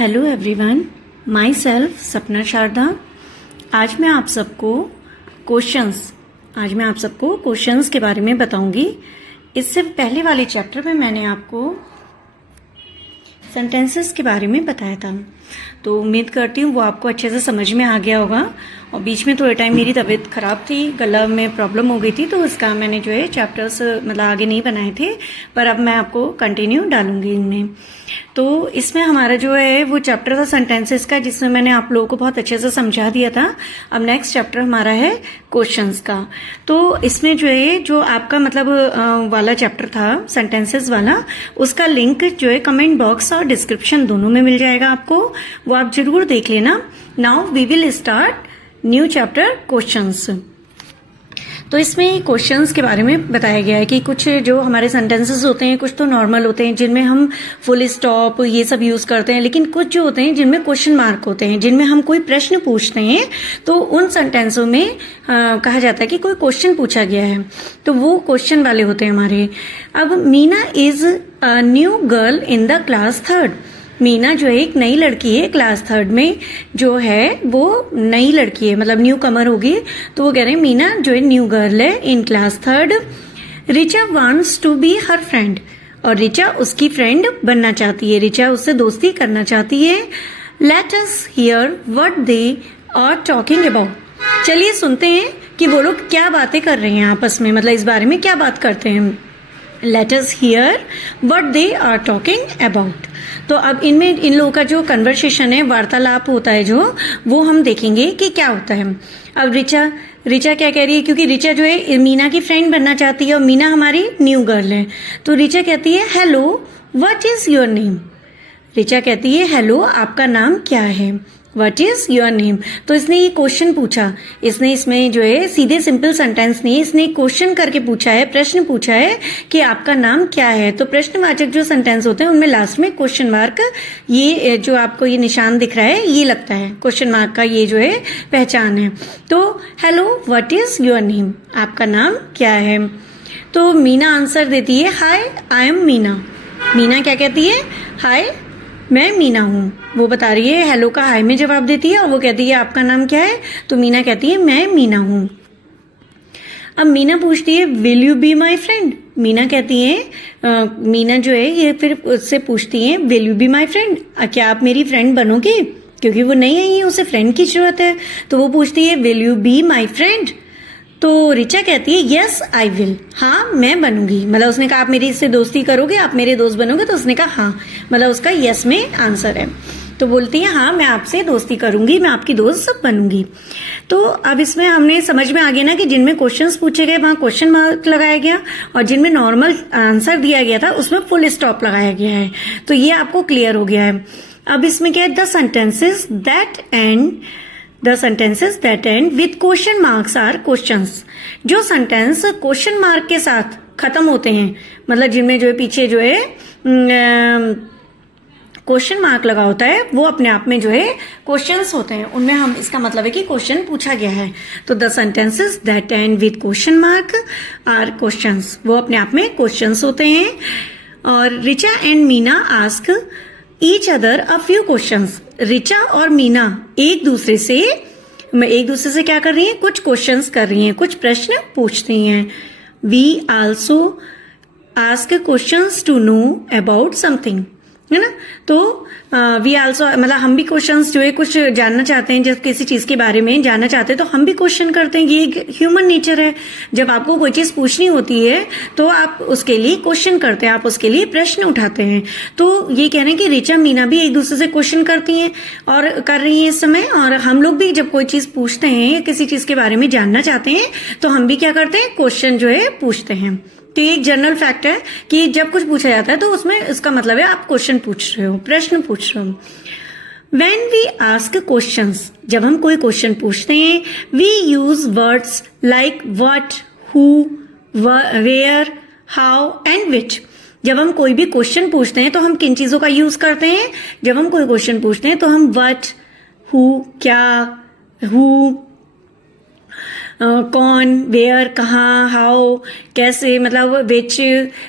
Hello everyone, my self सपना शारदा। आज मैं आप सबको क्वेश्चंस के बारे में बताऊंगी। इससे पहले वाले चैप्टर में मैंने आपको सेंटेंसेस के बारे में बताया था, तो उम्मीद करती हूँ वो आपको अच्छे से समझ में आ गया होगा। और बीच में थोड़े टाइम मेरी तबीयत ख़राब थी, गला में प्रॉब्लम हो गई थी, तो उसका मैंने जो है चैप्टर्स मतलब आगे नहीं बनाए थे, पर अब मैं आपको कंटिन्यू डालूंगी इनमें। तो इसमें हमारा जो है वो चैप्टर था सेंटेंसेस का, जिसमें मैंने आप लोगों को बहुत अच्छे से समझा दिया था। अब नेक्स्ट चैप्टर हमारा है क्वेश्चंस का। तो इसमें जो है जो आपका मतलब वाला चैप्टर था सेंटेंसेस वाला, उसका लिंक जो है कमेंट बॉक्स और डिस्क्रिप्शन दोनों में मिल जाएगा आपको, वो आप जरूर देख लेना। Now we will start new chapter questions. तो इसमें क्वेश्चंस के बारे में बताया गया है कि कुछ जो हमारे सेंटेंसेस होते हैं, कुछ तो नॉर्मल होते हैं जिनमें हम फुल स्टॉप ये सब यूज करते हैं, लेकिन कुछ जो होते हैं जिनमें क्वेश्चन मार्क होते हैं, जिनमें हम कोई प्रश्न पूछते हैं, तो उन सेंटेंसों में कहा जाता है कि कोई क्वेश्चन पूछा गया है, तो वो क्वेश्चन वाले होते हैं हमारे। अब Meena is a new girl in the class third. Meena जो है एक नई लड़की है, क्लास थर्ड में जो है वो नई लड़की है, मतलब न्यू कमर होगी, तो वो कह रहे हैं मीना जो है न्यू गर्ल है in class third. Richa wants to be her friend, और रिचा उसकी फ्रेंड बनना चाहती है, रिचा उससे दोस्ती करना चाहती है। Let us hear what they are talking about. चलिए सुनते हैं कि वो लोग क्या बातें कर रहे हैं आपस में, मतलब इस बारे में क्या बात करते हैं। Let us hear what they are talking about। तो अब इनमें इन लोगों का जो कन्वर्सेशन है, वार्तालाप होता है जो, वो हम देखेंगे कि क्या होता है। अब रिचा क्या कह रही है, क्योंकि रिचा जो है मीना की फ्रेंड बनना चाहती है और मीना हमारी न्यू गर्ल है, तो रिचा कहती है hello what is your name. Richa कहती है हेलो आपका नाम क्या है, व्हाट इज योर नेम। तो इसने ये क्वेश्चन पूछा, इसने इसमें जो है सीधे सिंपल सेंटेंस नहीं, इसने क्वेश्चन करके पूछा है, प्रश्न पूछा है कि आपका नाम क्या है। तो प्रश्नवाचक जो सेंटेंस होते हैं उनमें लास्ट में क्वेश्चन मार्क, ये जो आपको ये निशान दिख रहा है ये लगता है, क्वेश्चन मार्क का ये जो है पहचान है। तो hello what is your name, आपका नाम क्या है। तो मीना आंसर देती है हाय आई एम मीना। मीना क्या कहती है, हाय मैं मीना हूँ। वो बता रही है हेलो का हाय में जवाब देती है, और वो कहती है आपका नाम क्या है, तो मीना कहती है मैं मीना हूँ। अब मीना पूछती है will you be my friend. Meena कहती है मीना जो है ये फिर उससे पूछती है will you be my friend, क्या आप मेरी फ्रेंड बनोगे, क्योंकि वो नई आई है उसे फ्रेंड की जरूरत है, तो वो पूछती है will you be my friend. तो रिचा कहती है यस आई विल, हाँ मैं बनूंगी, मतलब उसने कहा आप मेरी इससे दोस्ती करोगे, आप मेरे दोस्त बनोगे, तो उसने कहा हाँ, मतलब उसका यस में आंसर है। तो बोलती है हाँ मैं आपसे दोस्ती करूंगी, मैं आपकी दोस्त सब बनूंगी। तो अब इसमें हमने समझ में आ गया ना कि जिनमें क्वेश्चंस पूछे गए वहां क्वेश्चन मार्क लगाया गया, और जिनमें नॉर्मल आंसर दिया गया था उसमें फुल स्टॉप लगाया गया है। तो ये आपको क्लियर हो गया है। अब इसमें क्या है, the sentences that end with question marks are questions. जो सेंटेंस क्वेश्चन मार्क के साथ खत्म होते हैं, मतलब जिनमें जो है पीछे जो है क्वेश्चन मार्क लगा होता है, वो अपने आप में जो है क्वेश्चंस होते हैं, उनमें हम इसका मतलब है कि क्वेश्चन पूछा गया है। तो the sentences that end with question mark are questions, वो अपने आप में क्वेश्चंस होते हैं। और Richa and Meena ask each other a few questions. Richa और मीना एक दूसरे से क्या कर रही हैं, कुछ क्वेश्चंस कर रही हैं, कुछ प्रश्न पूछती हैं। We also ask questions to know about something, है ना। तो वी आल्सो मतलब हम भी क्वेश्चंस जो है कुछ जानना चाहते हैं, जब किसी चीज के बारे में जानना चाहते हैं तो हम भी क्वेश्चन करते हैं, ये ह्यूमन नेचर है। जब आपको कोई चीज पूछनी होती है तो आप उसके लिए क्वेश्चन करते हैं, आप उसके लिए प्रश्न उठाते हैं। तो ये कह रहे हैं कि रिचा मीना भी एक दूसरे से क्वेश्चन करती हैं और कर रही हैं इस समय, और हम लोग भी जब कोई चीज पूछते हैं या किसी चीज के बारे में जानना चाहते हैं तो हम भी क्या करते हैं, क्वेश्चन जो है पूछते हैं। तो ये एक जनरल फैक्ट है कि जब कुछ पूछा जाता है तो उसमें इसका मतलब है आप क्वेश्चन पूछ रहे हो, प्रश्न पूछ रहे हो। When we ask questions, जब हम कोई क्वेश्चन पूछते हैं, we use words like what, who, where, how and which। जब हम कोई भी क्वेश्चन पूछते हैं तो हम किन चीजों का यूज करते हैं, जब हम कोई क्वेश्चन पूछते हैं तो हम what, who क्या, who, कौन, वेयर, कहाँ, हाउ, कैसे, मतलब विच,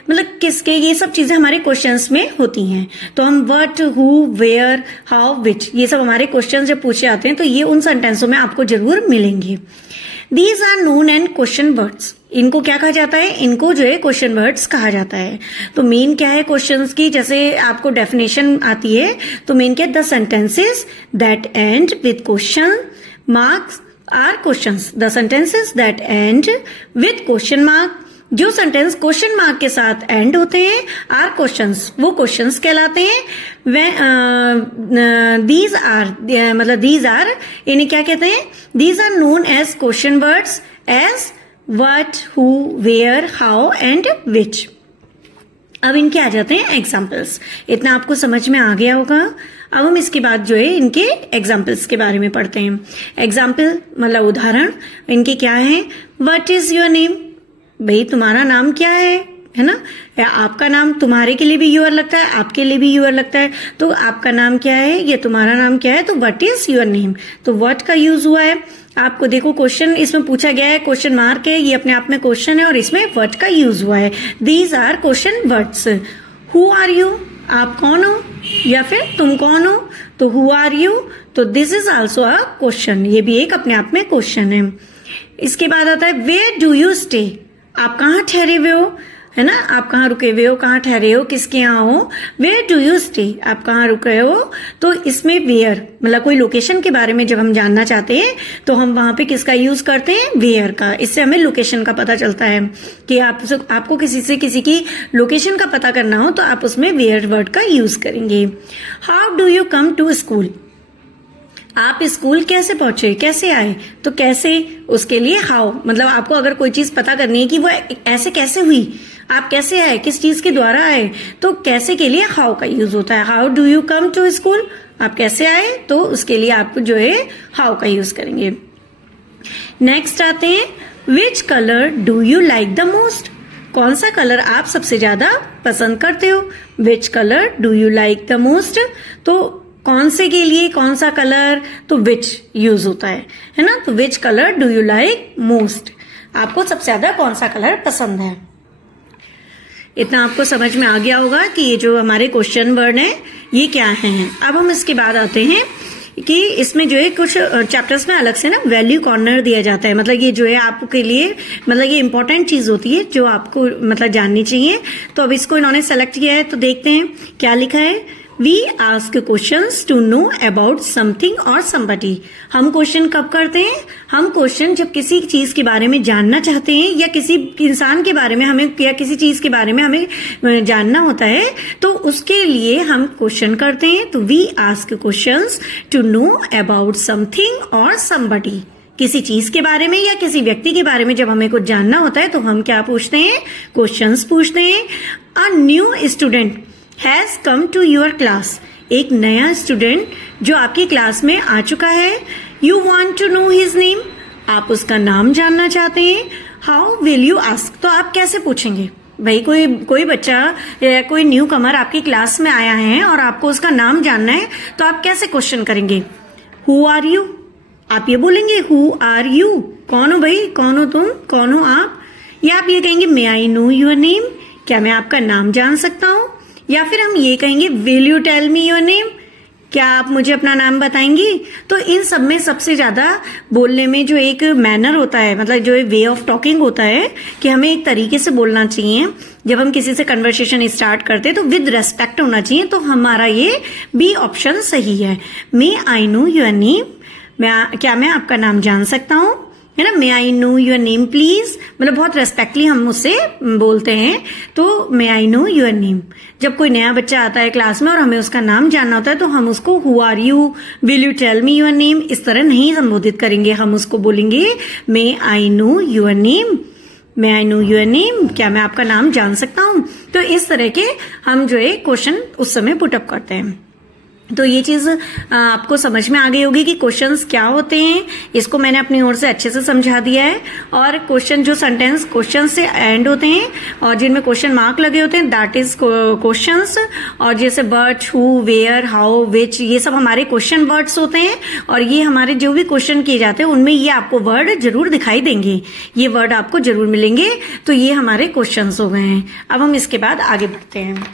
मतलब किसके, ये सब चीजें हमारे क्वेश्चंस में होती हैं। तो हम व्हाट, हु, वेयर, हाउ, विच, ये सब हमारे क्वेश्चंस जब पूछे आते हैं तो ये उन सेंटेंसों में आपको जरूर मिलेंगे। These are known and question words. इनको क्या कहा जाता है? इनको जो है क्वेश्चन वर्ड्स कहा जाता है। तो मेन क्या है क्वेश्चंस की? जैसे आपको डेफिनेशन आती है तो मेन क्या है? The sentences that end with question marks are questions. The sentences that end with question mark, जो सेंटेंस क्वेश्चन मार्क के साथ एंड होते हैं आर क्वेश्चंस, वो क्वेश्चंस कहलाते हैं। दीज आर मतलब दीज आर, इन्हें क्या कहते हैं? These are known as question words as what, who, where, how and which. अब इनके आ जाते हैं एग्जाम्पल्स। इतना आपको समझ में आ गया होगा। अब हम इसके बाद जो है इनके एग्जाम्पल्स के बारे में पढ़ते हैं। एग्जाम्पल मतलब उदाहरण इनके क्या है? What is your name? भाई तुम्हारा नाम क्या है ना? या आपका नाम तुम्हारे के लिए भी यूर लगता है, आपके लिए भी यूर लगता है। तो आपका नाम क्या है, ये तुम्हारा नाम क्या है, तो व्हाट इज योर नेम। तो व्हाट का यूज हुआ है। आपको देखो क्वेश्चन इसमें पूछा गया है, क्वेश्चन मार्क है, ये अपने आप में क्वेश्चन है और इसमें व्हाट का यूज हुआ है। These are question words. Who are you, आप कौन हो या फिर तुम कौन हो, तो हु आर यू, तो this is also a question, ये भी एक अपने आप में क्वेश्चन है। इसके बाद आता है वेयर डू यू स्टे, आप कहाँ ठहरे हुए हो, है ना, आप कहाँ रुके हुए हो, कहाँ ठहरे हो, किसके यहाँ हो। वेयर डू यू स्टे, आप कहाँ रुक रहे हो। तो इसमें वेयर मतलब कोई लोकेशन के बारे में जब हम जानना चाहते हैं तो हम वहां पे किसका यूज करते हैं? वेयर का। इससे हमें लोकेशन का पता चलता है कि आपको किसी की लोकेशन का पता करना हो तो आप उसमें वेयर वर्ड का यूज करेंगे। How do you come to school, आप स्कूल कैसे पहुंचे, कैसे आए, तो कैसे, उसके लिए हाउ। मतलब आपको अगर कोई चीज पता करनी है कि वो ऐसे कैसे हुई, आप कैसे आए, किस चीज के द्वारा आए, तो कैसे के लिए हाउ का यूज होता है। How do you come to school, आप कैसे आए, तो उसके लिए आप जो है हाउ का यूज करेंगे। नेक्स्ट आते हैं which colour do you like the most, कौन सा कलर आप सबसे ज्यादा पसंद करते हो। Which colour do you like the most, तो कौन से के लिए कौन सा कलर, तो विच यूज होता है ना। तो which colour do you like most, आपको सबसे ज्यादा कौन सा कलर पसंद है। इतना आपको समझ में आ गया होगा कि ये जो हमारे क्वेश्चन वर्ड हैं ये क्या हैं। अब हम इसके बाद आते हैं कि इसमें जो है कुछ चैप्टर्स में अलग से ना वैल्यू कॉर्नर दिया जाता है। मतलब ये जो है आपके लिए मतलब ये इंपॉर्टेंट चीज होती है जो आपको मतलब जाननी चाहिए। तो अब इसको इन्होंने सेलेक्ट किया है, तो देखते हैं क्या लिखा है। We ask questions to know about something or somebody. हम क्वेश्चन कब करते हैं? हम क्वेश्चन जब किसी चीज के बारे में जानना चाहते हैं या किसी इंसान के बारे में हमें या किसी चीज के बारे में हमें जानना होता है तो उसके लिए हम क्वेश्चन करते हैं। तो we ask questions to know about something or somebody. किसी चीज के बारे में या किसी व्यक्ति के बारे में जब हमें कुछ जानना होता है तो हम क्या पूछते हैं? क्वेश्चंस पूछते हैं। A new student has come to your class, एक नया स्टूडेंट जो आपकी क्लास में आ चुका है। You want to know his name, आप उसका नाम जानना चाहते हैं। हाउ विल यू आस्क, तो आप कैसे पूछेंगे। भाई कोई बच्चा या कोई न्यू कमर आपकी क्लास में आया है और आपको उसका नाम जानना है तो आप कैसे क्वेश्चन करेंगे। हु आर यू, आप ये बोलेंगे हु आर यू, कौन हो भाई, कौन हो तुम, कौन हो आप। या आप ये कहेंगे मे आई नो योर नेम, क्या मैं आपका नाम जान सकता हूँ। या फिर हम ये कहेंगे will you tell me your name, क्या आप मुझे अपना नाम बताएंगी। तो इन सब में सबसे ज्यादा बोलने में जो एक मैनर होता है मतलब जो वे ऑफ टॉकिंग होता है कि हमें एक तरीके से बोलना चाहिए। जब हम किसी से कन्वर्सेशन स्टार्ट करते हैं तो विद रेस्पेक्ट होना चाहिए। तो हमारा ये बी ऑप्शन सही है। May I know your name, क्या मैं आपका नाम जान सकता हूँ, है ना। May I know your name please, मतलब बहुत रेस्पेक्टली हम उससे बोलते हैं। तो may I know your name, जब कोई नया बच्चा आता है क्लास में और हमें उसका नाम जानना होता है तो हम उसको who are you, will you tell me your name इस तरह नहीं संबोधित करेंगे। हम उसको बोलेंगे may I know your name, may I know your name, क्या मैं आपका नाम जान सकता हूँ। तो इस तरह के हम जो है क्वेश्चन उस समय पुटअप करते हैं। तो ये चीज आपको समझ में आ गई होगी कि क्वेश्चंस क्या होते हैं। इसको मैंने अपनी ओर से अच्छे से समझा दिया है। और क्वेश्चन जो सेंटेंस क्वेश्चन से एंड होते हैं और जिनमें क्वेश्चन मार्क लगे होते हैं दैट इज क्वेश्चंस। और जैसे बट, हु, वेयर, हाउ, विच, ये सब हमारे क्वेश्चन वर्ड्स होते हैं। और ये हमारे जो भी क्वेश्चन किए जाते हैं उनमें ये आपको वर्ड जरूर दिखाई देंगे, ये वर्ड आपको जरूर मिलेंगे। तो ये हमारे क्वेश्चंस हो गए हैं। अब हम इसके बाद आगे बढ़ते हैं।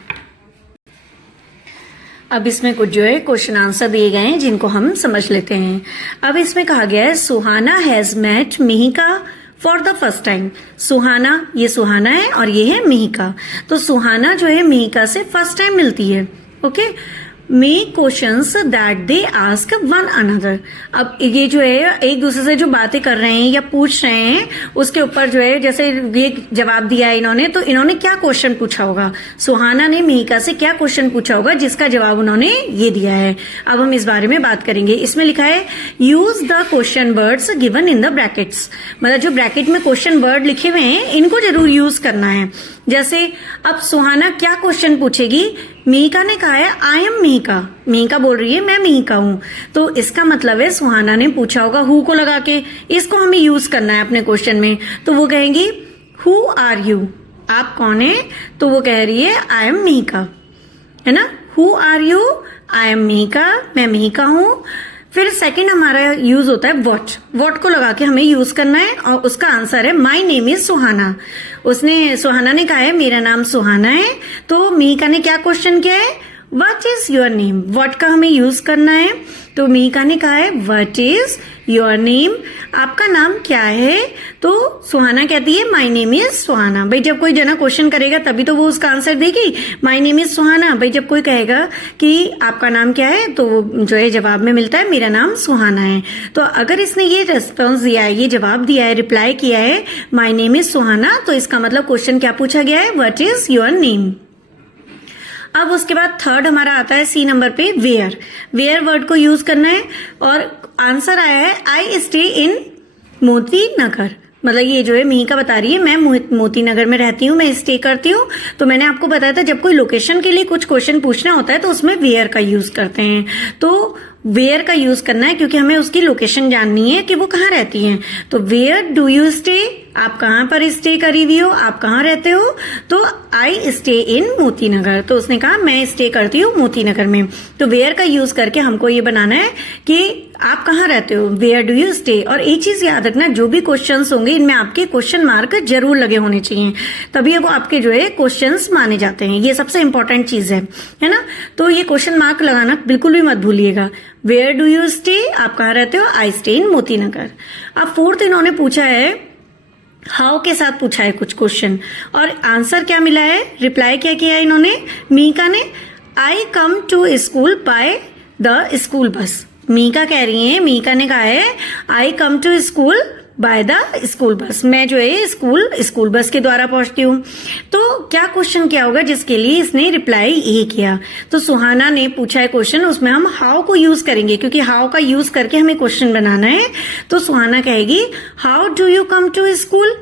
अब इसमें कुछ जो है क्वेश्चन आंसर दिए गए हैं जिनको हम समझ लेते हैं। अब इसमें कहा गया है Suhana has met Mihika for the first time. Suhana, ये सुहाना है और ये है मिहिका। तो सुहाना जो है मिहिका से फर्स्ट टाइम मिलती है। Okay, make questions that they ask one another. अब ये जो है एक दूसरे से जो बातें कर रहे हैं या पूछ रहे हैं उसके ऊपर जो है, जैसे ये जवाब दिया है इन्होंने, तो इन्होंने क्या क्वेश्चन पूछा होगा, सुहाना ने मिहिका से क्या क्वेश्चन पूछा होगा जिसका जवाब उन्होंने ये दिया है। अब हम इस बारे में बात करेंगे। इसमें लिखा है use the question words given in the brackets. मतलब जो ब्रैकेट में क्वेश्चन वर्ड लिखे हुए हैं इनको जरूर यूज करना है। जैसे अब सुहाना क्या क्वेश्चन पूछेगी, मिहिका ने कहा है आई एम मिहिका। मिहिका बोल रही है मैं मिहिका हूं। तो इसका मतलब है सुहाना ने पूछा होगा हु को लगा के, इसको हमें यूज करना है अपने क्वेश्चन में। तो वो कहेंगी हु आर यू, आप कौन है। तो वो कह रही है आई एम मिहिका, है ना। Who are you, I am Mihika, मैं मिहिका हूं। फिर सेकंड हमारा यूज होता है व्हाट को लगा के हमें यूज करना है और उसका आंसर है माय नेम इज सुहाना। सुहाना ने कहा है मेरा नाम सुहाना है। तो मिहिका ने क्या क्वेश्चन किया है, what is your name. What का हमें यूज करना है। तो मिहिका ने कहा है व्हाट इज योर नेम, आपका नाम क्या है। तो सुहाना कहती है माय नेम इज सुहाना। भाई जब कोई जना क्वेश्चन करेगा तभी तो वो उसका आंसर देगी, माय नेम इज सुहाना। भाई जब कोई कहेगा कि आपका नाम क्या है तो वो जो है जवाब में मिलता है मेरा नाम सुहाना है। तो अगर इसने ये रेस्पॉन्स दिया है, ये जवाब दिया है, रिप्लाई किया है माय नेम इज सुहाना, तो इसका मतलब क्वेश्चन क्या पूछा गया है, व्हाट इज योर नेम। अब उसके बाद थर्ड हमारा आता है सी नंबर पे वेयर। वेयर वर्ड को यूज करना है और आंसर आया है I stay in Moti Nagar. मतलब ये जो है मिहिका बता रही है मैं मोती नगर में रहती हूँ, मैं स्टे करती हूँ। तो मैंने आपको बताया था जब कोई लोकेशन के लिए कुछ क्वेश्चन पूछना होता है तो उसमें वेयर का यूज करते हैं। तो वेयर का यूज करना है क्योंकि हमें उसकी लोकेशन जाननी है कि वो कहाँ रहती हैं। तो वेयर डू यू स्टे, आप कहाँ पर स्टे करी हुई हो, आप कहाँ रहते हो। तो I stay in Moti Nagar. तो उसने कहा मैं स्टे करती हूँ मोती नगर में। तो वेयर का यूज करके हमको ये बनाना है कि आप कहाँ रहते हो, वेयर डू यू स्टे। और एक चीज याद रखना, जो भी क्वेश्चंस होंगे इनमें आपके क्वेश्चन मार्क जरूर लगे होने चाहिए, तभी वो आपके जो है क्वेश्चंस माने जाते हैं। ये सबसे इंपॉर्टेंट चीज है ना। तो ये क्वेश्चन मार्क लगाना बिल्कुल भी मत भूलिएगा। वेयर डू यू स्टे, आप कहाँ रहते हो, I stay in Moti Nagar. अब फोर्थ इन्होंने पूछा है हाउ के साथ पूछा है कुछ क्वेश्चन और आंसर क्या मिला है, रिप्लाई क्या किया है इन्होंने, मिहिका ने I come to school by the school bus. Mihika कह रही है, मिहिका ने कहा है I come to school by the school bus, मैं जो है स्कूल बस के द्वारा पहुंचती हूँ। तो क्या क्वेश्चन क्या होगा जिसके लिए इसने रिप्लाई ये किया। तो सुहाना ने पूछा है क्वेश्चन, उसमें हम हाउ को यूज करेंगे क्योंकि हाउ का यूज करके हमें क्वेश्चन बनाना है। तो सुहाना कहेगी how do you come to school,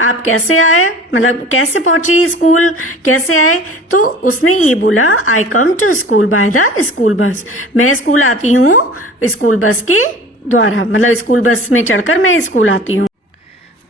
आप कैसे आए, मतलब कैसे पहुंची स्कूल, कैसे आए। तो उसने ये बोला I come to school by the school bus, मैं स्कूल आती हूँ स्कूल बस के द्वारा, मतलब स्कूल बस में चढ़कर मैं स्कूल आती हूँ।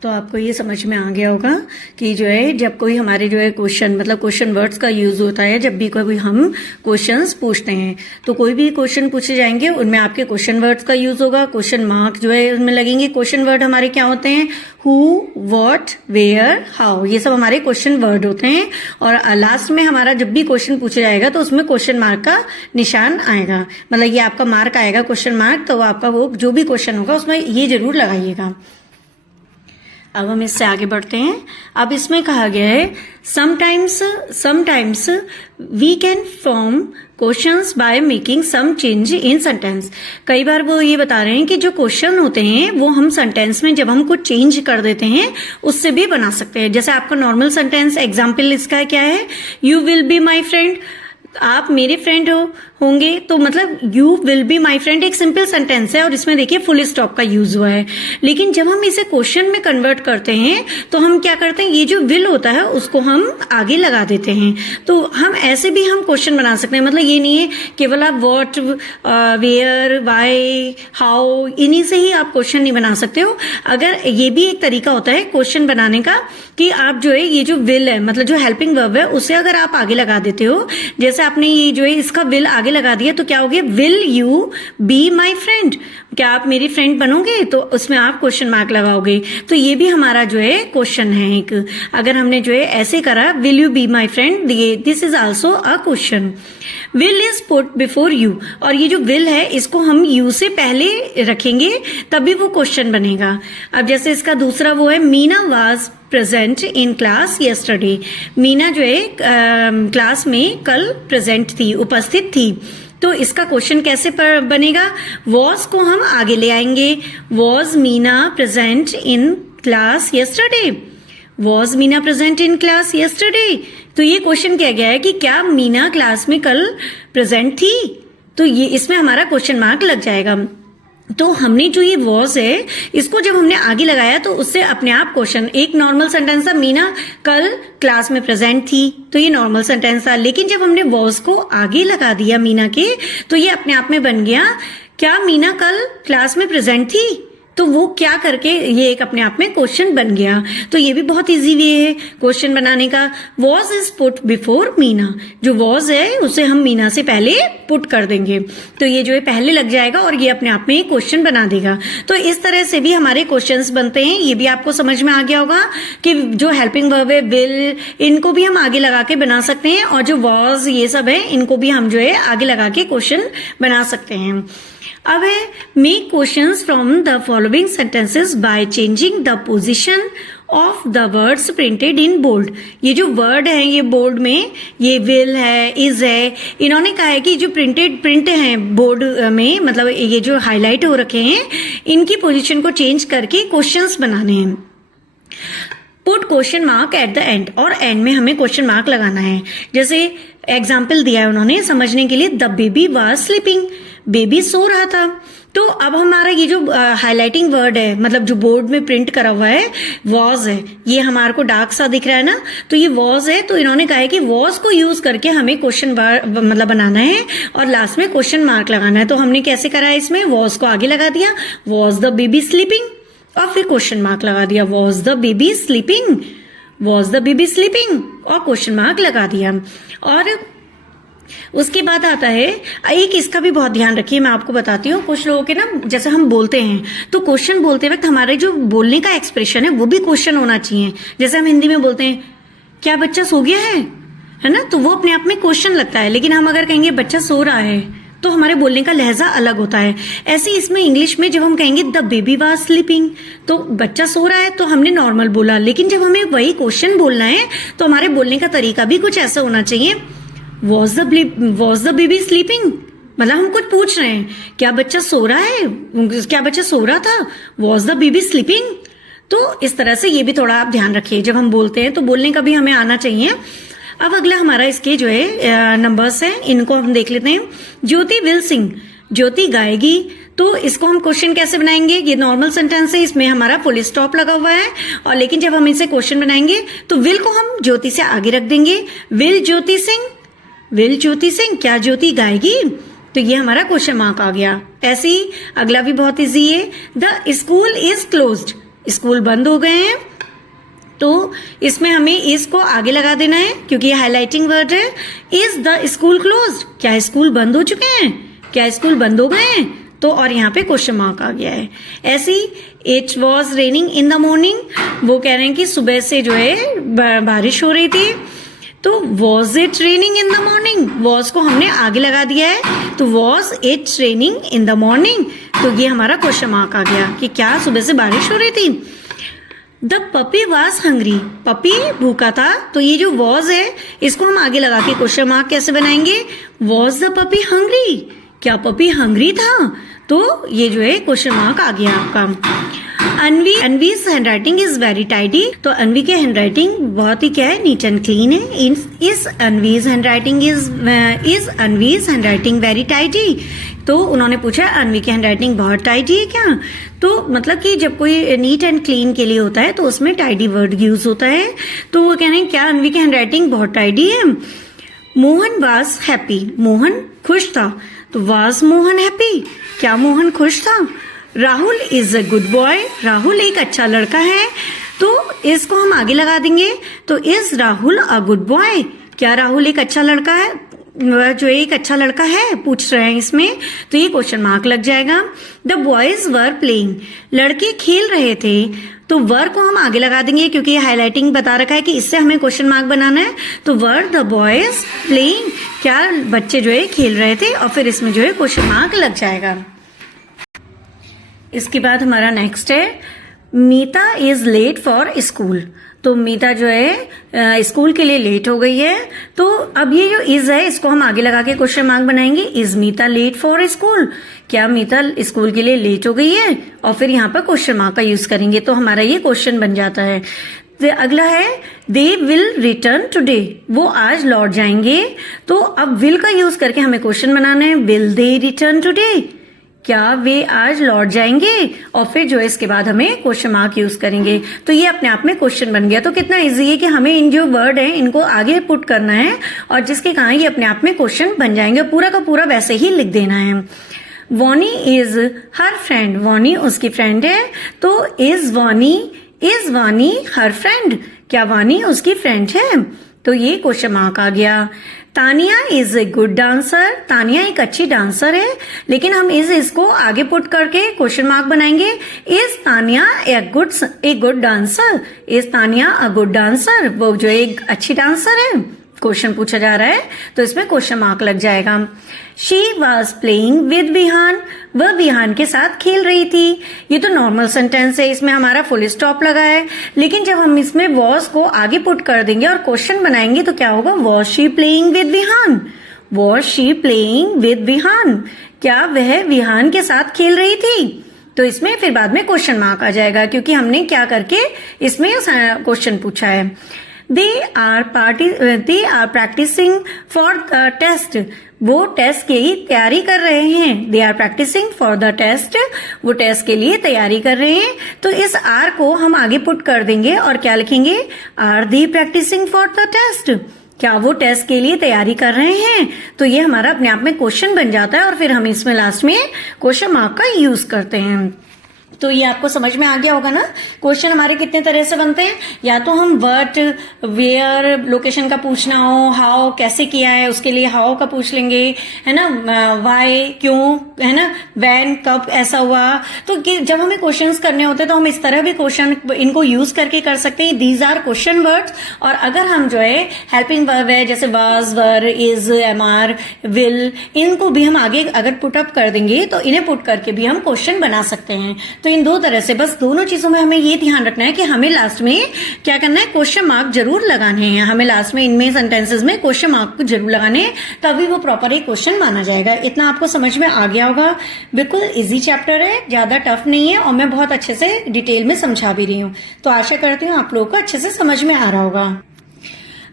तो आपको ये समझ में आ गया होगा कि जो है जब कोई हमारे जो है क्वेश्चन, मतलब क्वेश्चन वर्ड्स का यूज होता है जब भी कोई हम क्वेश्चंस पूछते हैं। तो कोई भी क्वेश्चन पूछे जाएंगे उनमें आपके क्वेश्चन वर्ड्स का यूज होगा, क्वेश्चन मार्क जो है उसमें लगेंगे। क्वेश्चन वर्ड हमारे क्या होते हैं, हु, व्हाट, वेयर, हाउ, ये सब हमारे क्वेश्चन वर्ड होते हैं। और लास्ट में हमारा जब भी क्वेश्चन पूछा जाएगा तो उसमें क्वेश्चन मार्क का निशान आएगा, मतलब ये आपका मार्क आएगा क्वेश्चन मार्क। तो आपका वो जो भी क्वेश्चन होगा उसमें ये जरूर लगाइएगा। अब हम इससे आगे बढ़ते हैं। अब इसमें कहा गया है sometimes we can form questions by making some change in sentence. कई बार वो ये बता रहे हैं कि जो क्वेश्चन होते हैं वो हम सेंटेंस में जब हम कुछ चेंज कर देते हैं उससे भी बना सकते हैं। जैसे आपका नॉर्मल सेंटेंस एग्जाम्पल इसका क्या है, you will be my friend. आप मेरे फ्रेंड होंगे, तो मतलब you will be my friend एक सिंपल सेंटेंस है और इसमें देखिए फुल स्टॉप का यूज हुआ है। लेकिन जब हम इसे क्वेश्चन में कन्वर्ट करते हैं तो हम क्या करते हैं, ये जो विल होता है उसको हम आगे लगा देते हैं। तो हम ऐसे भी हम क्वेश्चन बना सकते हैं, मतलब ये नहीं है केवल आप व्हाट, वेयर, वाई, हाउ, इन्हीं से ही आप क्वेश्चन नहीं बना सकते हो। अगर ये भी एक तरीका होता है क्वेश्चन बनाने का कि आप जो है ये जो विल है, मतलब जो हेल्पिंग वर्ब है, उसे अगर आप आगे लगा देते हो, जैसे आपने ये जो है इसका विल आगे लगा दिया तो क्या हो गया, will you be my friend, क्या आप मेरी फ्रेंड बनोगे, तो उसमें आप क्वेश्चन मार्क लगाओगे। तो ये भी हमारा जो है क्वेश्चन है एक। अगर हमने जो है ऐसे करा will you be my friend, this is also a question. Will is put before you, और ये जो विल है इसको हम यू से पहले रखेंगे तभी वो क्वेश्चन बनेगा। अब जैसे इसका दूसरा वो है, Meena was present in class yesterday, Meena जो है क्लास में कल प्रेजेंट थी, उपस्थित थी। तो इसका क्वेश्चन कैसे बनेगा, वॉज को हम आगे ले आएंगे, was Meena present in class yesterday, was Meena present in class yesterday. तो ये क्वेश्चन किया गया है कि क्या मीना क्लास में कल प्रेजेंट थी, तो ये इसमें हमारा क्वेश्चन मार्क लग जाएगा। तो हमने जो ये वॉज है इसको जब हमने आगे लगाया तो उससे अपने आप क्वेश्चन, एक नॉर्मल सेंटेंस था मीना कल क्लास में प्रेजेंट थी, तो ये नॉर्मल सेंटेंस था। लेकिन जब हमने वॉज को आगे लगा दिया मीना के, तो ये अपने आप में बन गया क्या मीना कल क्लास में प्रेजेंट थी, तो वो क्या करके ये एक अपने आप में क्वेश्चन बन गया। तो ये भी बहुत इजी वे है क्वेश्चन बनाने का। Was is put before Meena, जो वॉज है उसे हम मीना से पहले पुट कर देंगे, तो ये जो है पहले लग जाएगा और ये अपने आप में एक क्वेश्चन बना देगा। तो इस तरह से भी हमारे क्वेश्चंस बनते हैं। ये भी आपको समझ में आ गया होगा कि जो हेल्पिंग वर्ब है विल, इनको भी हम आगे लगा के बना सकते हैं, और जो वॉज ये सब है इनको भी हम जो है आगे लगा के क्वेश्चन बना सकते हैं। अब है make questions from the following sentences by changing the position of the words printed in bold. ये जो वर्ड है ये बोर्ड में, ये विल है, इज है, इन्होंने कहा है कि जो प्रिंट है बोर्ड में, मतलब ये जो हाईलाइट हो रखे हैं, इनकी पोजीशन को चेंज करके क्वेश्चंस बनाने हैं। Put question mark at the end, और एंड में हमें क्वेश्चन मार्क लगाना है। जैसे एग्जाम्पल दिया है उन्होंने समझने के लिए, the baby was sleeping, baby सो रहा था। तो अब हमारा ये जो हाईलाइटिंग वर्ड है, मतलब जो बोर्ड में प्रिंट करा हुआ है वॉज है, ये हमारे को डार्क सा दिख रहा है ना, तो ये वॉज है। तो इन्होंने कहा है कि वॉज को यूज करके हमें क्वेश्चन मतलब बनाना है और लास्ट में क्वेश्चन मार्क लगाना है। तो हमने कैसे करा है, इसमें वॉज को आगे लगा दिया, वॉज द बेबी स्लीपिंग, और फिर क्वेश्चन मार्क लगा दिया, was the baby sleeping, was the baby sleeping, और क्वेश्चन मार्क लगा दिया। और उसके बाद आता है एक, इसका भी बहुत ध्यान रखिए, मैं आपको बताती हूँ। कुछ लोगों के ना, जैसे हम बोलते हैं तो क्वेश्चन बोलते वक्त हमारे जो बोलने का एक्सप्रेशन है वो भी क्वेश्चन होना चाहिए। जैसे हम हिंदी में बोलते हैं क्या बच्चा सो गया है ना, तो वो अपने आप में क्वेश्चन लगता है। लेकिन हम अगर कहेंगे बच्चा सो रहा है तो हमारे बोलने का लहजा अलग होता है। ऐसे इसमें इंग्लिश में जब हम कहेंगे द बेबी वाज स्लीपिंग, तो बच्चा सो रहा है तो हमने नॉर्मल बोला, लेकिन जब हमें वही क्वेश्चन बोलना है तो हमारे बोलने का तरीका भी कुछ ऐसा होना चाहिए, वॉज द बेबी स्लीपिंग, मतलब हम कुछ पूछ रहे हैं क्या बच्चा सो रहा है, क्या बच्चा सो रहा था, वॉज द बेबी स्लीपिंग। तो इस तरह से ये भी थोड़ा आप ध्यान रखिए जब हम बोलते हैं, तो बोलने का भी हमें आना चाहिए। अब अगला हमारा इसके जो है नंबर्स हैं, इनको हम देख लेते हैं। ज्योति विल सिंग, ज्योति गाएगी, तो इसको हम क्वेश्चन कैसे बनाएंगे, ये नॉर्मल सेंटेंस है, इसमें हमारा फुल स्टॉप लगा हुआ है, और लेकिन जब हम इसे क्वेश्चन बनाएंगे तो विल को हम ज्योति से आगे रख देंगे, विल ज्योति सिंह, विल ज्योति सिंह, क्या ज्योति गाएगी, तो ये हमारा क्वेश्चन मार्क आ गया। ऐसे ही अगला भी बहुत इजी है, the school is closed, school बंद हो गए हैं, तो इसमें हमें इस को आगे लगा देना है क्योंकि ये हाईलाइटिंग वर्ड है। इज द स्कूल क्लोज्ड, क्या स्कूल बंद हो चुके हैं, क्या स्कूल बंद हो गए हैं, तो और यहाँ पे क्वेश्चन मार्क आ गया है। ऐसे ही it was raining in the morning, वो कह रहे हैं कि सुबह से जो है बारिश हो रही थी, तो was it raining in the morning, was को हमने आगे लगा दिया है, तो was it raining in the morning, तो ये हमारा क्वेश्चन मार्क आ गया कि क्या सुबह से बारिश हो रही थी। The puppy was hungry, puppy भूखा था, तो ये जो वॉज है इसको हम आगे लगा के क्वेश्चन मार्क कैसे बनाएंगे, वॉज द पपी हंग्री, क्या पपी हंग्री था, तो ये जो है क्वेश्चन मार्क आ गया आपका। Anvi's handwriting is very tidy. तो अनवी के हैंडराइटिंग बहुत ही क्या है, नीट एंड क्लीन है। Is Anvi's handwriting very tidy. तो उन्होंने पूछा अनवी की हैंडराइटिंग बहुत टाइडी है क्या। तो मतलब कि जब कोई नीट एंड क्लीन के लिए होता है तो उसमें टाइडी वर्ड यूज होता है। तो वो कह रहे हैं क्या अनवी की हैंडराइटिंग बहुत टाइडी है। मोहन वाज हैप्पी, मोहन खुश था। तो वाज मोहन हैप्पी, क्या मोहन खुश था। Rahul is a good boy, Rahul एक अच्छा लड़का है। तो इसको हम आगे लगा देंगे। तो is Rahul a good boy, क्या राहुल एक अच्छा लड़का है, जो एक अच्छा लड़का है पूछ रहे हैं इसमें, तो ये क्वेश्चन मार्क लग जाएगा। द बॉयज वर प्लेइंग, लड़के खेल रहे थे। तो वर को हम आगे लगा देंगे क्योंकि ये हाईलाइटिंग बता रखा है कि इससे हमें क्वेश्चन मार्क बनाना है। तो वर द बॉयज प्लेइंग, क्या बच्चे जो है खेल रहे थे, और फिर इसमें जो है क्वेश्चन मार्क लग जाएगा। इसके बाद हमारा नेक्स्ट है मीता इज लेट फॉर स्कूल। तो मीता जो है स्कूल के लिए लेट हो गई है। तो अब ये जो इज है इसको हम आगे लगा के क्वेश्चन मार्क बनाएंगे। Is Meeta late for school, क्या मीता स्कूल के लिए लेट हो गई है, और फिर यहाँ पर क्वेश्चन मार्क का यूज करेंगे तो हमारा ये क्वेश्चन बन जाता है। अगला है दे विल रिटर्न टुडे, वो आज लौट जाएंगे। तो अब विल का यूज करके हमें क्वेश्चन बनाना है। विल दे रिटर्न टुडे, क्या वे आज लौट जाएंगे, और फिर जो है इसके बाद हमें क्वेश्चन मार्क यूज करेंगे। तो ये अपने आप में क्वेश्चन बन गया। तो कितना इजी है कि हमें इन जो वर्ड है इनको आगे पुट करना है, और जिसके कारण ये अपने आप में क्वेश्चन बन जाएंगे। पूरा का पूरा वैसे ही लिख देना है। वॉनी इज हर फ्रेंड, वॉनी उसकी फ्रेंड है। तो इज वानी हर फ्रेंड, क्या वानी उसकी फ्रेंड है। तो ये क्वेश्चन मार्क आ गया। Tania is a good dancer, Tania एक अच्छी डांसर है, लेकिन हम इसको आगे पुट करके क्वेश्चन मार्क बनाएंगे। Is Tania a good dancer, is Tania a good dancer, वो जो एक अच्छी डांसर है, क्वेश्चन पूछा जा रहा है तो इसमें क्वेश्चन मार्क लग जाएगा। She was playing with Vihaan, वह विहान के साथ खेल रही थी। ये तो नॉर्मल सेंटेंस है, इसमें हमारा फुल स्टॉप लगा है, लेकिन जब हम इसमें वॉज को आगे पुट कर देंगे और क्वेश्चन बनाएंगे तो क्या होगा। Was she playing with Vihaan, was she playing with Vihaan, क्या वह विहान के साथ खेल रही थी। तो इसमें फिर बाद में क्वेश्चन मार्क आ जाएगा क्योंकि हमने क्या करके इसमें क्वेश्चन पूछा है। They are practicing for the test, वो टेस्ट की तैयारी कर रहे हैं। They are practicing for the test, वो टेस्ट के लिए तैयारी कर रहे हैं। तो इस आर को हम आगे पुट कर देंगे और क्या लिखेंगे। Are they practicing for the test, क्या वो टेस्ट के लिए तैयारी कर रहे हैं। तो ये हमारा अपने आप में क्वेश्चन बन जाता है और फिर हम इसमें लास्ट में क्वेश्चन मार्क का यूज करते हैं। तो ये आपको समझ में आ गया होगा ना। क्वेश्चन हमारे कितने तरह से बनते हैं, या तो हम व्हाट, वेयर, लोकेशन का पूछना हो, हाउ कैसे किया है उसके लिए हाउ का पूछ लेंगे, है ना, व्हाई क्यों, है ना, व्हेन कब ऐसा हुआ। तो जब हमें क्वेश्चंस करने होते हैं तो हम इस तरह भी क्वेश्चन इनको यूज करके कर सकते हैं। These are question words. और अगर हम जो है हेल्पिंग वर्ब है जैसे was, were, is, am are, will, इनको भी हम आगे अगर पुट अप कर देंगे तो इन्हें पुट करके भी हम क्वेश्चन बना सकते हैं। तो इन दो तरह से, बस दोनों चीजों में हमें ये ध्यान रखना है कि हमें लास्ट में क्या करना है, क्वेश्चन मार्क जरूर लगाने हैं। हमें लास्ट में इनमें सेंटेंसेस में क्वेश्चन मार्क जरूर लगाने हैं, तभी वो प्रॉपर एक क्वेश्चन माना जाएगा। इतना आपको समझ में आ गया होगा। बिल्कुल इजी चैप्टर है, ज्यादा टफ नहीं है, और मैं बहुत अच्छे से डिटेल में समझा भी रही हूँ। तो आशा करती हूँ आप लोगों को अच्छे से समझ में आ रहा होगा।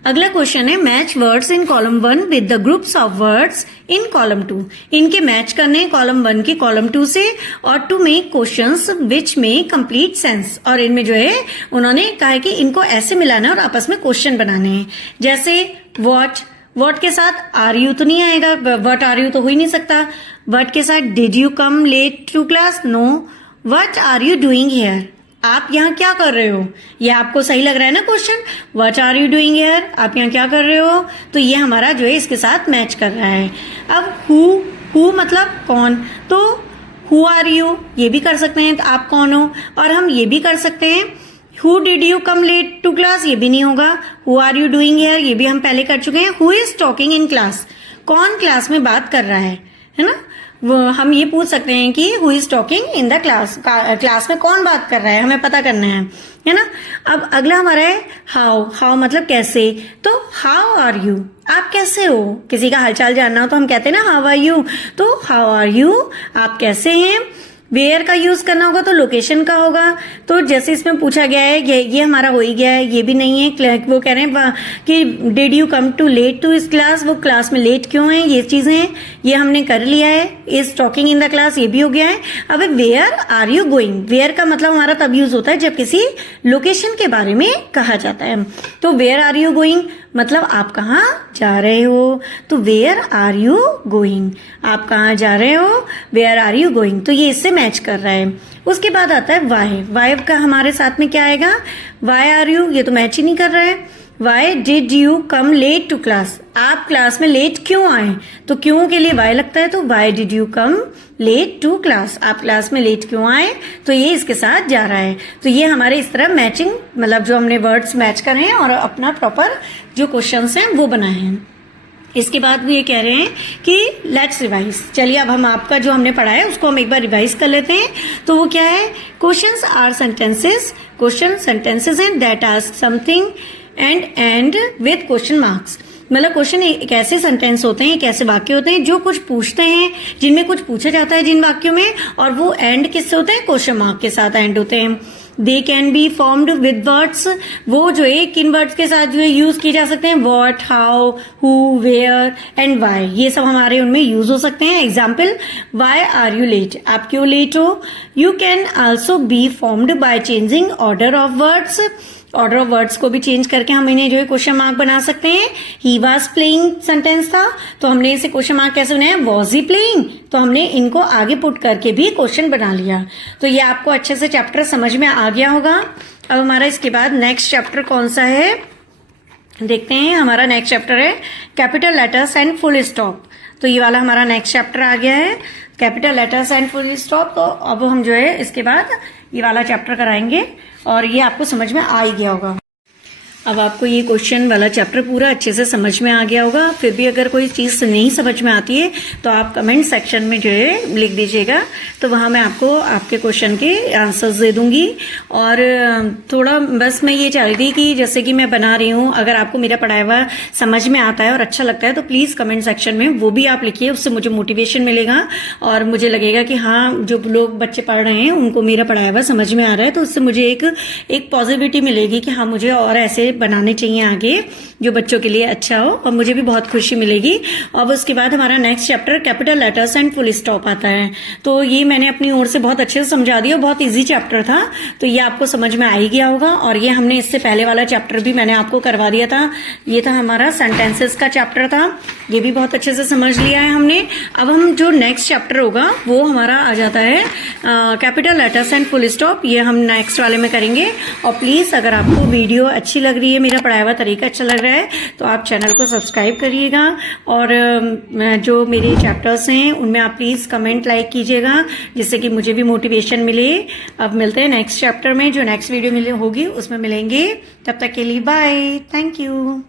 अगला क्वेश्चन है match words in column 1 with the groups of words in column 2। इनके मैच करने कॉलम 1 के कॉलम 2 से, और टू मेक क्वेश्चंस विच में कंप्लीट सेंस। और इनमें जो है उन्होंने कहा है कि इनको ऐसे मिलाना है और आपस में क्वेश्चन बनाने हैं। जैसे व्हाट के साथ आर यू तो नहीं आएगा, व्हाट आर यू तो हो ही नहीं सकता। व्हाट के साथ did you come late to class, no. What are you doing here, आप यहाँ क्या कर रहे हो। ये आपको सही लग रहा है ना question, what are you doing here, आप यहाँ क्या कर रहे हो। तो ये हमारा जो है इसके साथ मैच कर रहा है। अब हु मतलब कौन, तो हु आर यू ये भी कर सकते हैं, तो आप कौन हो। और हम ये भी कर सकते हैं who did you come late to class, ये भी नहीं होगा। Who are you doing here ये भी हम पहले कर चुके हैं। Who is talking in class, कौन क्लास में बात कर रहा है ना। वो हम ये पूछ सकते हैं कि who is talking in the class, class में कौन बात कर रहा है, हमें पता करना है ना। अब अगला हमारा है हाउ मतलब कैसे। तो हाउ आर यू, आप कैसे हो। किसी का हालचाल जानना हो तो हम कहते हैं ना हाउ आर यू। तो हाउ आर यू, आप कैसे हैं। वेयर का यूज करना होगा तो लोकेशन का होगा। तो जैसे इसमें पूछा गया है ये हमारा हो ही गया है, ये भी नहीं है। वो कह रहे हैं कि did you come too late to इस क्लास, वो क्लास में लेट क्यों है, ये चीजें ये हमने कर लिया है। Is talking in the class, ये भी हो गया है। अब where are you going, where का मतलब हमारा तब यूज होता है जब किसी लोकेशन के बारे में कहा जाता है। तो वेयर आर यू गोइंग मतलब आप कहाँ जा रहे हो, तो वेयर आर यू गोइंग, आप कहाँ जा रहे हो, वेयर आर यू गोइंग, तो ये इससे मैच कर रहा है। उसके बाद आता है वाई, वाई का हमारे साथ में क्या आएगा, वाई आर यू, ये तो मैच ही नहीं कर रहा है। Why did you come late to class, आप क्लास में लेट क्यों आए, तो क्यों के लिए वाई लगता है, तो why did you come late to class, आप क्लास में लेट क्यों आए, तो ये इसके साथ जा रहा है। तो ये हमारे इस तरह मैचिंग, मतलब जो हमने वर्ड्स मैच कर रहे हैं और अपना प्रॉपर जो क्वेश्चंस हैं वो बनाए हैं। इसके बाद वो ये कह रहे हैं कि लेट्स रिवाइज, चलिए अब हम आपका जो हमने पढ़ा है उसको हम एक बार रिवाइज कर लेते हैं। तो वो क्या है, questions are sentences, question sentences हैं that ask something and with question marks, मतलब क्वेश्चन एक ऐसे सेंटेंस होते हैं, एक ऐसे वाक्य होते हैं जो कुछ पूछते हैं, जिनमें कुछ पूछा जाता है जिन वाक्यों में, और वो एंड किससे होते हैं, क्वेश्चन मार्क के साथ एंड होते हैं। They can be formed with words, वो जो है किन वर्ड्स के साथ जो है यूज किए जा सकते हैं, what, how, who, where and why, ये सब हमारे उनमें यूज हो सकते हैं। Example, why are you late, आप क्यों लेट हो। You can also be formed by changing order of words, order of words को भी चेंज करके हम इन्हें जो है क्वेश्चन मार्क बना सकते हैं। ही वॉज प्लेइंग सेंटेंस था तो हमने इसे क्वेश्चन मार्क कैसे बनाया, वॉज ही प्लेइंग, तो हमने इनको आगे पुट करके भी क्वेश्चन बना लिया। तो ये आपको अच्छे से चैप्टर समझ में आ गया होगा। अब हमारा इसके बाद नेक्स्ट चैप्टर कौन सा है देखते हैं। हमारा नेक्स्ट चैप्टर है capital letters and full stop, तो ये वाला हमारा नेक्स्ट चैप्टर आ गया है, capital letters and full stop. तो अब हम जो है इसके बाद ये वाला चैप्टर कराएंगे और ये आपको समझ में आ ही गया होगा। अब आपको ये क्वेश्चन वाला चैप्टर पूरा अच्छे से समझ में आ गया होगा। फिर भी अगर कोई चीज़ नहीं समझ में आती है तो आप कमेंट सेक्शन में जो है लिख दीजिएगा, तो वहाँ मैं आपको आपके क्वेश्चन के आंसर्स दे दूंगी। और थोड़ा बस मैं ये चाह रही थी कि जैसे कि मैं बना रही हूँ, अगर आपको मेरा पढ़ाया हुआ समझ में आता है और अच्छा लगता है तो प्लीज़ कमेंट सेक्शन में वो भी आप लिखिए, उससे मुझे मोटिवेशन मिलेगा और मुझे लगेगा कि हाँ जो लोग बच्चे पढ़ रहे हैं उनको मेरा पढ़ाया हुआ समझ में आ रहा है, तो उससे मुझे एक पॉजिटिविटी मिलेगी कि हाँ मुझे और ऐसे बनाने चाहिए आगे जो बच्चों के लिए अच्छा हो, और मुझे भी बहुत खुशी मिलेगी। और उसके बाद हमारा next chapter capital letters and full stop आता है। तो ये मैंने अपनी ओर से बहुत अच्छे से समझा दिया, बहुत इजी चैप्टर था, तो ये आपको समझ में आ ही गया होगा। और ये हमने इससे पहले वाला चैप्टर भी मैंने आपको करवा दिया था, ये था हमारा सेंटेंसेस का चैप्टर था, ये भी बहुत अच्छे से समझ लिया है हमने। अब हम जो नेक्स्ट चैप्टर होगा वो हमारा आ जाता है capital letters and full stop, ये हम नेक्स्ट वाले में करेंगे। और प्लीज अगर आपको वीडियो अच्छी लग रही है, मेरा पढ़ाया हुआ तरीका अच्छा लग रहा है, तो आप चैनल को सब्सक्राइब करिएगा और जो मेरे चैप्टर्स हैं उनमें आप प्लीज़ कमेंट लाइक कीजिएगा, जिससे कि मुझे भी मोटिवेशन मिले। अब मिलते हैं नेक्स्ट चैप्टर में, जो नेक्स्ट वीडियो होगी उसमें मिलेंगे। तब तक के लिए बाय, थैंक यू।